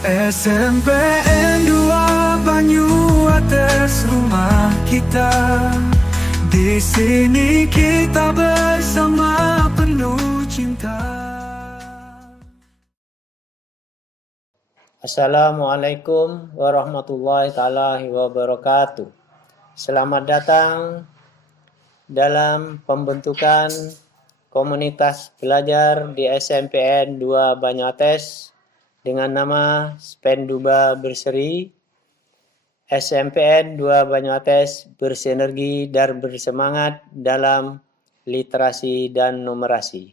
SMPN 2 Banyuates rumah kita. Di sini kita bersama penuh cinta. Assalamualaikum warahmatullahi taala wabarakatuh. Selamat datang dalam pembentukan komunitas belajar di SMPN 2 Banyuates dengan nama Spenduba Berseri. SMPN 2 Banyuates bersinergi dan bersemangat dalam literasi dan numerasi.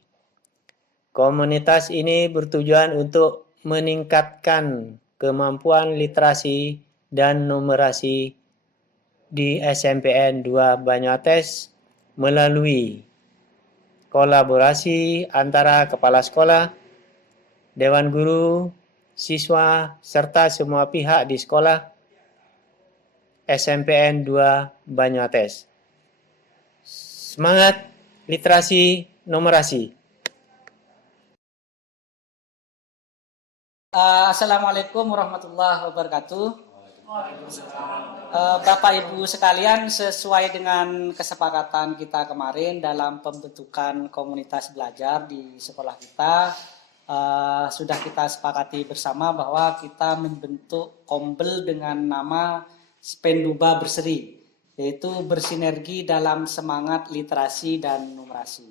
Komunitas ini bertujuan untuk meningkatkan kemampuan literasi dan numerasi di SMPN 2 Banyuates melalui kolaborasi antara kepala sekolah, dewan guru, siswa, serta semua pihak di sekolah SMPN 2 Banyuates. Semangat literasi numerasi. Assalamualaikum warahmatullahi wabarakatuh. Bapak Ibu sekalian, sesuai dengan kesepakatan kita kemarin dalam pembentukan komunitas belajar di sekolah kita, sudah kita sepakati bersama bahwa kita membentuk kombel dengan nama Spenduba Berseri, yaitu bersinergi dalam semangat literasi dan numerasi.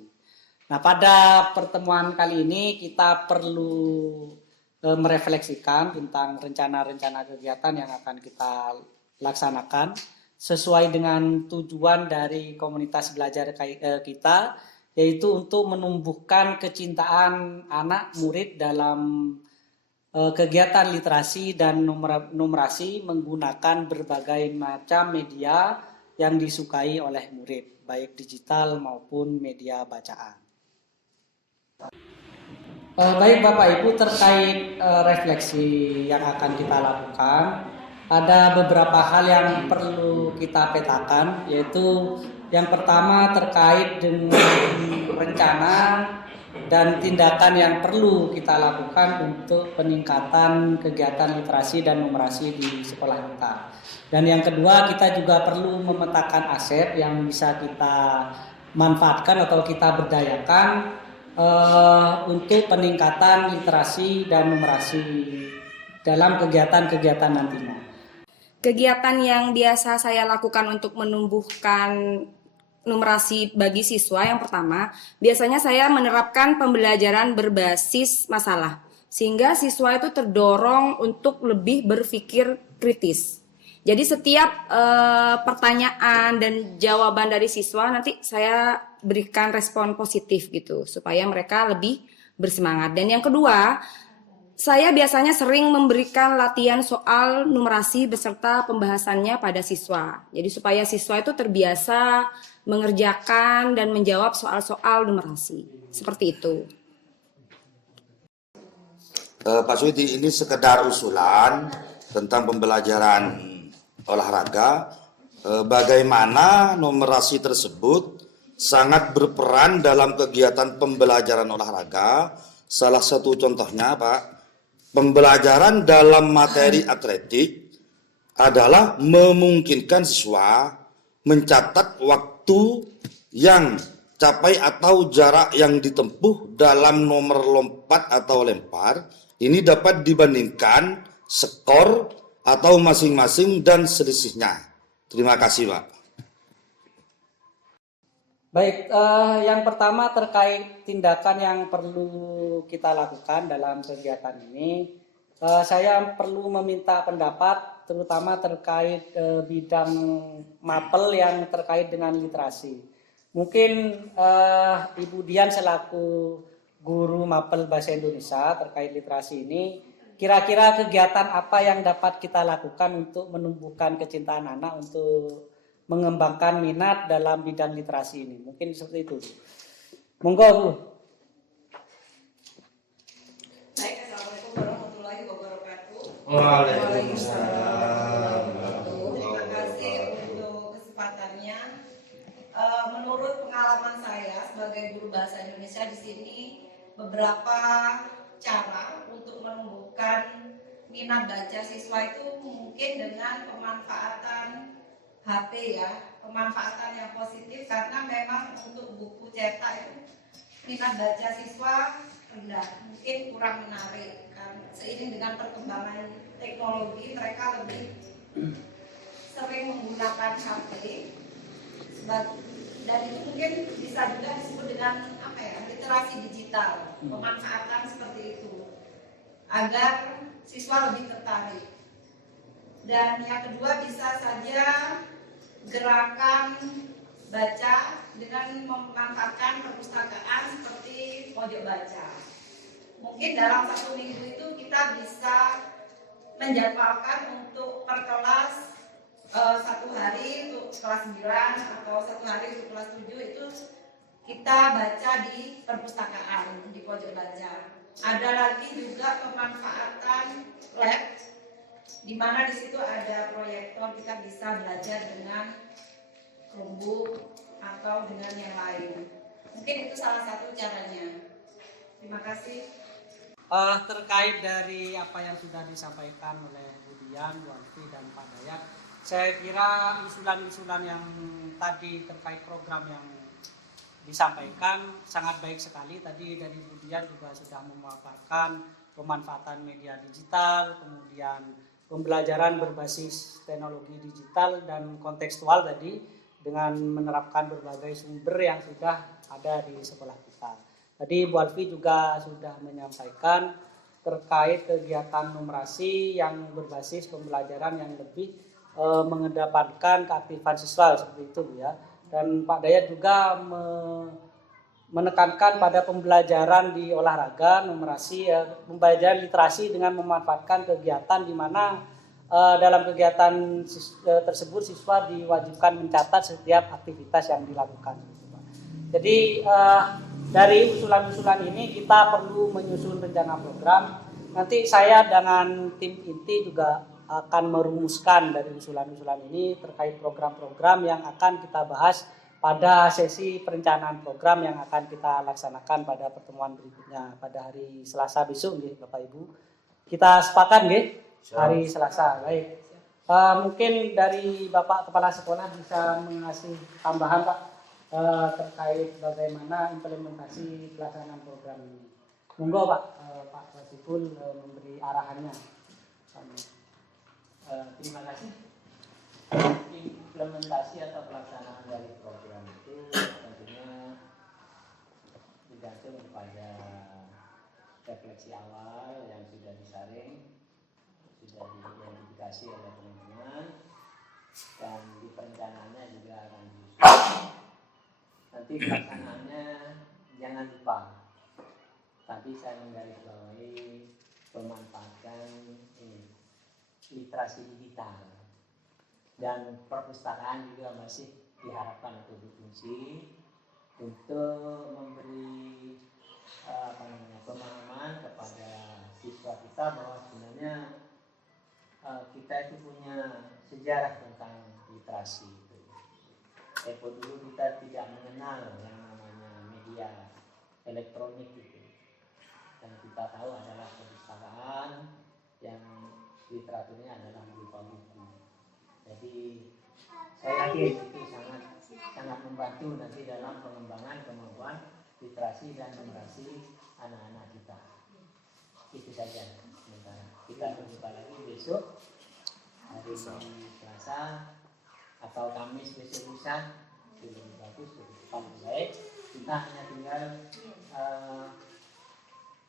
Nah, pada pertemuan kali ini kita perlu merefleksikan tentang rencana-rencana kegiatan yang akan kita laksanakan sesuai dengan tujuan dari komunitas belajar kita, yaitu untuk menumbuhkan kecintaan anak murid dalam kegiatan literasi dan numerasi menggunakan berbagai macam media yang disukai oleh murid, baik digital maupun media bacaan. Baik Bapak Ibu, terkait refleksi yang akan kita lakukan, ada beberapa hal yang perlu kita petakan, yaitu yang pertama terkait dengan rencana dan tindakan yang perlu kita lakukan untuk peningkatan kegiatan literasi dan numerasi di sekolah kita. Dan yang kedua, kita juga perlu memetakan aset yang bisa kita manfaatkan atau kita berdayakan untuk peningkatan literasi dan numerasi dalam kegiatan-kegiatan nantinya. Kegiatan yang biasa saya lakukan untuk menumbuhkan numerasi bagi siswa, yang pertama, biasanya saya menerapkan pembelajaran berbasis masalah, sehingga siswa itu terdorong untuk lebih berpikir kritis. Jadi setiap pertanyaan dan jawaban dari siswa nanti saya berikan respon positif gitu, supaya mereka lebih bersemangat. Dan yang kedua, saya biasanya sering memberikan latihan soal numerasi beserta pembahasannya pada siswa. Jadi supaya siswa itu terbiasa mengerjakan dan menjawab soal-soal numerasi. Seperti itu. Pak Suiti, ini sekedar usulan tentang pembelajaran olahraga. Bagaimana numerasi tersebut sangat berperan dalam kegiatan pembelajaran olahraga. Salah satu contohnya, Pak, pembelajaran dalam materi atletik adalah memungkinkan siswa mencatat waktu yang capai atau jarak yang ditempuh dalam nomor lompat atau lempar. Ini dapat dibandingkan skor atau masing-masing dan selisihnya. Terima kasih, Pak. Baik, yang pertama terkait tindakan yang perlu kita lakukan dalam kegiatan ini, saya perlu meminta pendapat terutama terkait bidang mapel yang terkait dengan literasi. Mungkin Ibu Dian selaku guru mapel bahasa Indonesia terkait literasi ini, kira-kira kegiatan apa yang dapat kita lakukan untuk menumbuhkan kecintaan anak untuk mengembangkan minat dalam bidang literasi ini? Mungkin seperti itu. Monggo, Bu. Baik, Assalamualaikum warahmatullahi wabarakatuh. Waalaikumsalam. Terima kasih untuk kesempatannya. Menurut pengalaman saya sebagai guru bahasa Indonesia di sini, beberapa cara untuk menumbuhkan minat baca siswa itu mungkin dengan pemanfaatan HP ya, pemanfaatan yang positif, karena memang untuk buku cetak itu minat baca siswa rendah, mungkin kurang menarik. Seiring dengan perkembangan teknologi, mereka lebih sering menggunakan HP, dan itu mungkin bisa juga disebut dengan apa ya, literasi digital, pemanfaatan seperti itu agar siswa lebih tertarik. Dan yang kedua, bisa saja gerakan baca dengan memanfaatkan perpustakaan seperti pojok baca. Mungkin dalam 1 minggu itu kita bisa menjadwalkan untuk per kelas 1 hari untuk kelas 9 atau 1 hari untuk kelas 7 itu kita baca di perpustakaan, di pojok baca. Ada lagi juga pemanfaatan lab, di mana di situ ada proyektor, kita bisa belajar dengan Chromebook atau dengan yang lain. Mungkin itu salah satu caranya. Terima kasih. Terkait dari apa yang sudah disampaikan oleh Bu Dian, Bu Alfi, dan Pak Dayat, saya kira usulan-usulan yang tadi terkait program yang disampaikan sangat baik sekali. Tadi dari Bu Dian juga sudah memaparkan pemanfaatan media digital, kemudian pembelajaran berbasis teknologi digital dan kontekstual tadi dengan menerapkan berbagai sumber yang sudah ada di sekolah kita. Tadi Bu Alfi juga sudah menyampaikan terkait kegiatan numerasi yang berbasis pembelajaran yang lebih mengedepankan keaktifan siswa seperti itu ya. Dan Pak Dayat juga menekankan pada pembelajaran di olahraga, numerasi, pembelajaran literasi dengan memanfaatkan kegiatan di mana dalam kegiatan tersebut siswa diwajibkan mencatat setiap aktivitas yang dilakukan. Jadi dari usulan-usulan ini kita perlu menyusun rencana program. Nanti saya dengan tim inti juga akan merumuskan dari usulan-usulan ini terkait program-program yang akan kita bahas pada sesi perencanaan program yang akan kita laksanakan pada pertemuan berikutnya pada hari Selasa besok, Bapak Ibu. Kita sepakat, hari Selasa. Baik. Mungkin dari Bapak Kepala Sekolah bisa mengasih tambahan, Pak, terkait bagaimana implementasi pelaksanaan program ini. Monggo, Pak. Pak Wasiful memberi arahannya. Terima kasih. Implementasi atau pelaksanaan dari program itu tentunya digantung kepada refleksi awal yang sudah disaring, sudah diidentifikasi oleh teman-teman, dan di perencanaannya juga akan disusun. Nanti pelaksanaannya jangan lupa, tadi saya menggarisbawahi pemanfaatan ini literasi digital, dan perpustakaan juga masih diharapkan untuk berfungsi untuk memberi pemahaman kepada siswa kita bahwa sebenarnya kita itu punya sejarah tentang literasi itu. Tempo dulu kita tidak mengenal yang namanya media elektronik itu, dan kita tahu adalah perpustakaan yang literaturnya adalah berupa buku. Jadi saya yakin itu sangat membantu nanti dalam pengembangan kemampuan literasi dan numerasi anak-anak kita. Itu saja sementara. Kita berjumpa lagi besok hari Selasa atau Kamis besok lusa, lebih bagus, lebih baik. Kita hanya tinggal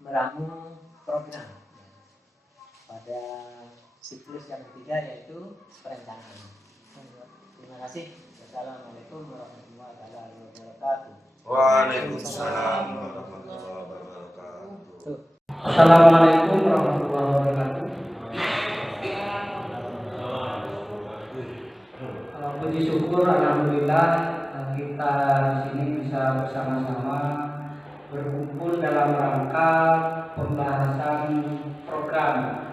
meramu program pada siklus yang ketiga, yaitu perencanaan. Terima kasih. Assalamualaikum warahmatullahi wabarakatuh. Waalaikumsalam warahmatullahi wabarakatuh. Assalamualaikum warahmatullahi wabarakatuh. Puji syukur, alhamdulillah kita di sini bisa bersama-sama berkumpul dalam rangka pembahasan program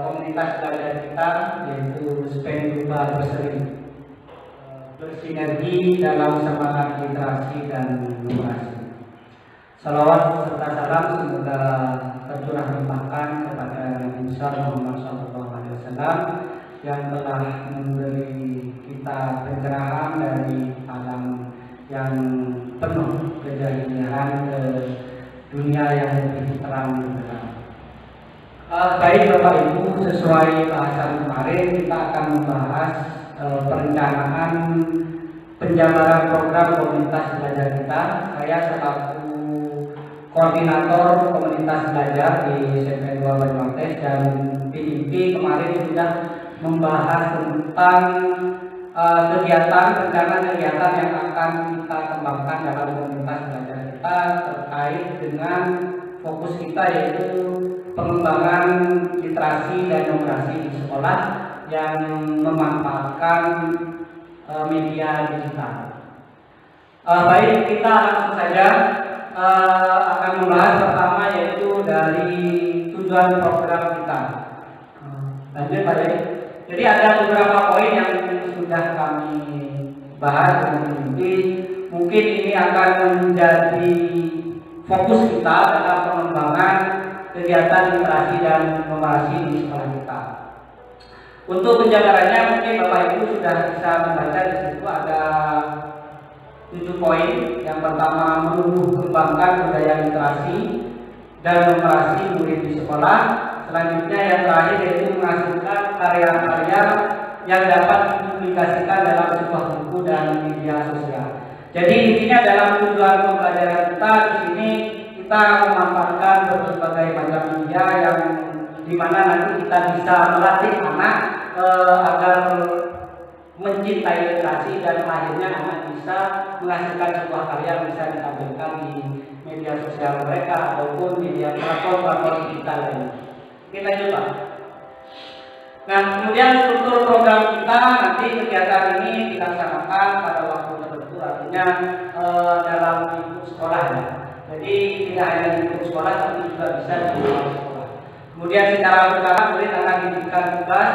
komunitas belajar kita, yaitu SPEN Global bersinergi dalam semangat literasi dan numerasi. Salawat serta salam semoga tercurah limpahkan kepada Nabi besar Muhammad SAW yang telah memberi kita pencerahan dari alam yang penuh kejahilian ke dunia yang lebih terang benderang. Baik Bapak Ibu, sesuai bahasan kemarin kita akan membahas perencanaan penjabaran program komunitas belajar kita. Saya selaku koordinator komunitas belajar di SMP 2 Banyuwangi dan tim inti kemarin sudah membahas tentang rencana kegiatan yang akan kita kembangkan dalam komunitas belajar kita terkait dengan fokus kita yaitu pengembangan literasi dan numerasi di sekolah yang memanfaatkan media digital. Baik, kita langsung saja akan membahas pertama yaitu dari tujuan program kita. Lanjut Pak Yai. Jadi ada beberapa poin yang sudah kami bahas dengan inti. Mungkin ini akan menjadi fokus kita dalam pengembangan kegiatan literasi dan numerasi di sekolah kita. Untuk penjabarannya mungkin Bapak Ibu sudah bisa membaca di situ ada 7 poin. Yang pertama, menumbuh kembangkan budaya literasi dan numerasi murid di sekolah. Selanjutnya yang terakhir yaitu menghasilkan karya-karya yang dapat dipublikasikan dalam sebuah buku dan media sosial. Jadi intinya dalam tujuan pembelajaran kita di sini kita memanfaatkan berbagai macam media yang dimana nanti kita bisa melatih anak agar mencintai literasi dan akhirnya anak bisa menghasilkan sebuah karya yang bisa ditampilkan di media sosial mereka ataupun media platform digital lainnya. Kita coba. Nah, kemudian struktur program kita nanti kegiatan ini dilaksanakan pada waktu tertentu, artinya dalam lingkup sekolah ya. Jadi tidak hanya lingkup sekolah tapi juga bisa di luar sekolah. Kemudian secara bertahap murid akan diberikan tugas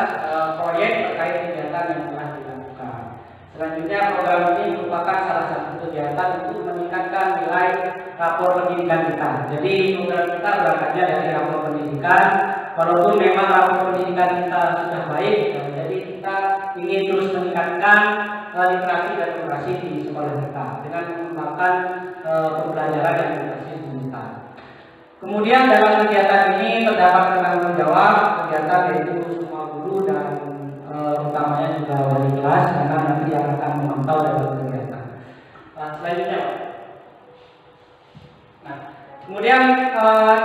proyek terkait kegiatan yang telah dilakukan. Selanjutnya program ini merupakan salah satu kegiatan untuk meningkatkan nilai rapor pendidikan kita. Jadi program kita berangkatnya dari rapor pendidikan. Walaupun memang rapor pendidikan kita sudah baik, jadi kita ingin terus meningkatkan literasi dan numerasi di sekolah kita dengan mengembangkan pembelajaran dan literasi digital. Kemudian dalam kegiatan ini terdapat penanggung jawab kegiatan yaitu semua guru dan utamanya juga wali kelas karena nanti yang akan memantau dalam kegiatan. Selanjutnya, nah, kemudian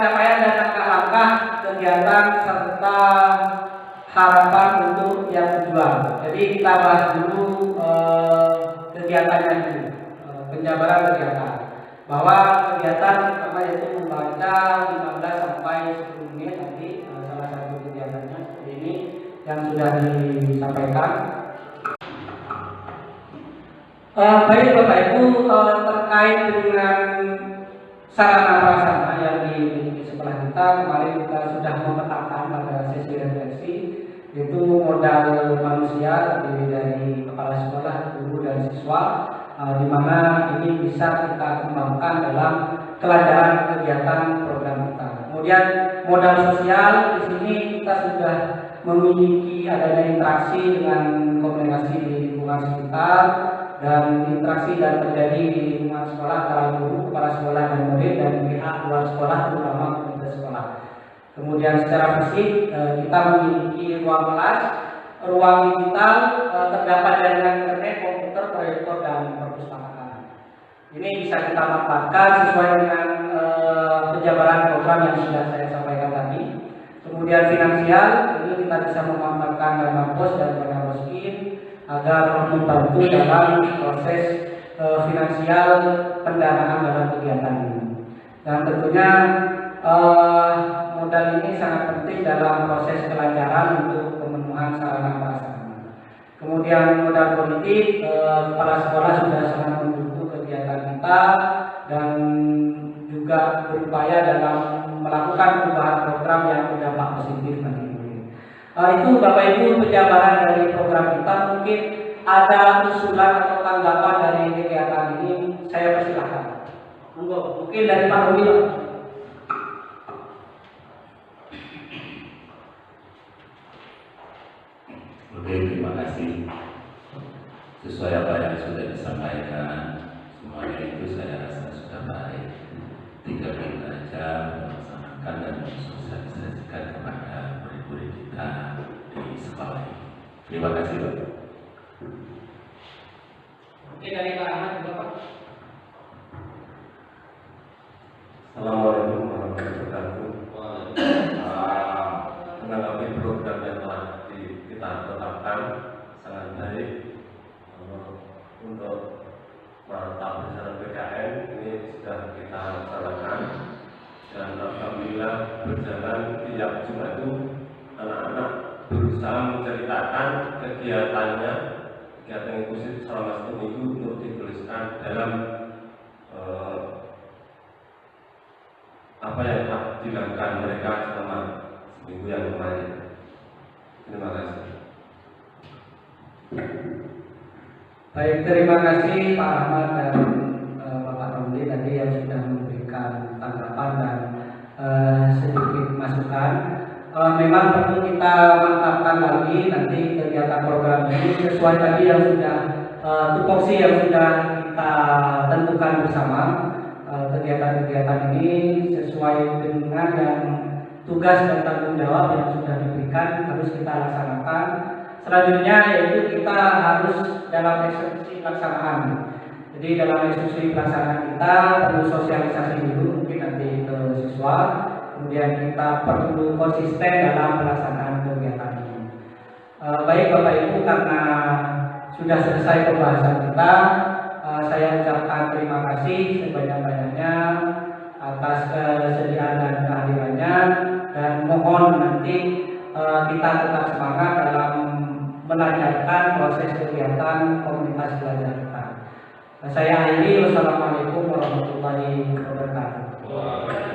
capaian dan langkah-langkah kegiatan serta harapan untuk yang tujuan. Jadi kita bahas dulu kegiatannya dulu, penjabaran kegiatan. Bahwa kegiatan pertama yaitu membaca 15 sampai 10 menit nanti salah satu kegiatannya seperti ini yang sudah disampaikan. Baik Bapak Ibu, terkait dengan sarana prasarana yang dimiliki sekolah kita, kemarin kita sudah memetakan pada sesi refleksi yaitu modal manusia terdiri dari kepala sekolah, guru dan siswa, di mana ini bisa kita kembangkan dalam kelancaran kegiatan program kita. Kemudian modal sosial di sini kita sudah memiliki adanya interaksi dengan komunikasi di lingkungan sekitar dan interaksi dan terjadi di lingkungan sekolah antara guru, kepala sekolah dan murid dan pihak luar sekolah terutama komunitas sekolah. Kemudian secara fisik kita memiliki ruang kelas, ruang digital, terdapat jaringan internet, komputer, proyektor dan perpustakaan. Ini bisa kita manfaatkan sesuai dengan penjabaran program yang sudah saya sampaikan tadi. Kemudian finansial, ini kita bisa memanfaatkan dana pos dan dana poskin agar membantu dalam proses finansial pendanaan dalam kegiatan ini. Dan tentunya modal ini sangat penting dalam proses kelancaran untuk pemenuhan sarana prasarana. Kemudian modal politik, kepala sekolah sudah sangat mendukung kegiatan kita dan juga berupaya dalam melakukan perubahan program yang berdampak positif bagi murid. Itu Bapak Ibu penjabaran dari program kita. Mungkin ada usulan atau tanggapan dari kegiatan ini, saya persilahkan. Monggo, mungkin dari Pak Rudi. Oke, terima kasih. Sesuai apa yang sudah disampaikan, semuanya itu saya rasa sudah baik. Tinggal kita aja melaksanakan dan mensosialisasikan kepada murid-murid kita di sekolah ini. Terima kasih, Pak. Oke, dari Pak Ahmad juga, Pak. Assalamualaikum warahmatullahi wabarakatuh. Menanggapi program yang telah kita tetapkan sangat baik untuk mata pelajaran PKN ini sudah kita laksanakan dan alhamdulillah berjalan. Tiap Jumat itu anak-anak berusaha menceritakan kegiatan inklusif selama 1 minggu untuk dituliskan dalam apa yang telah dilakukan mereka selama seminggu yang kemarin. Terima kasih. Baik, terima kasih Pak Ahmad dan Bapak Romli tadi yang sudah memberikan tanggapan dan sedikit masukan. Memang perlu kita mantapkan lagi nanti kegiatan program ini sesuai tadi yang sudah tupoksi yang sudah kita tentukan bersama. Kegiatan-kegiatan ini sesuai dengan yang tugas dan tanggung jawab yang sudah diberikan harus kita laksanakan. Selanjutnya yaitu kita harus dalam eksekusi pelaksanaan. Jadi dalam eksekusi pelaksanaan kita perlu sosialisasi dulu mungkin nanti ke siswa. Kemudian kita perlu konsisten dalam pelaksanaan kegiatan ini. Baik Bapak Ibu, karena sudah selesai pembahasan kita, saya ucapkan terima kasih sebanyak-banyaknya atas kesediaan dan kehadirannya, dan mohon nanti kita tetap semangat dalam melancarkan proses kegiatan komunitas belajar kita. Saya akhiri, wassalamualaikum warahmatullahi wabarakatuh.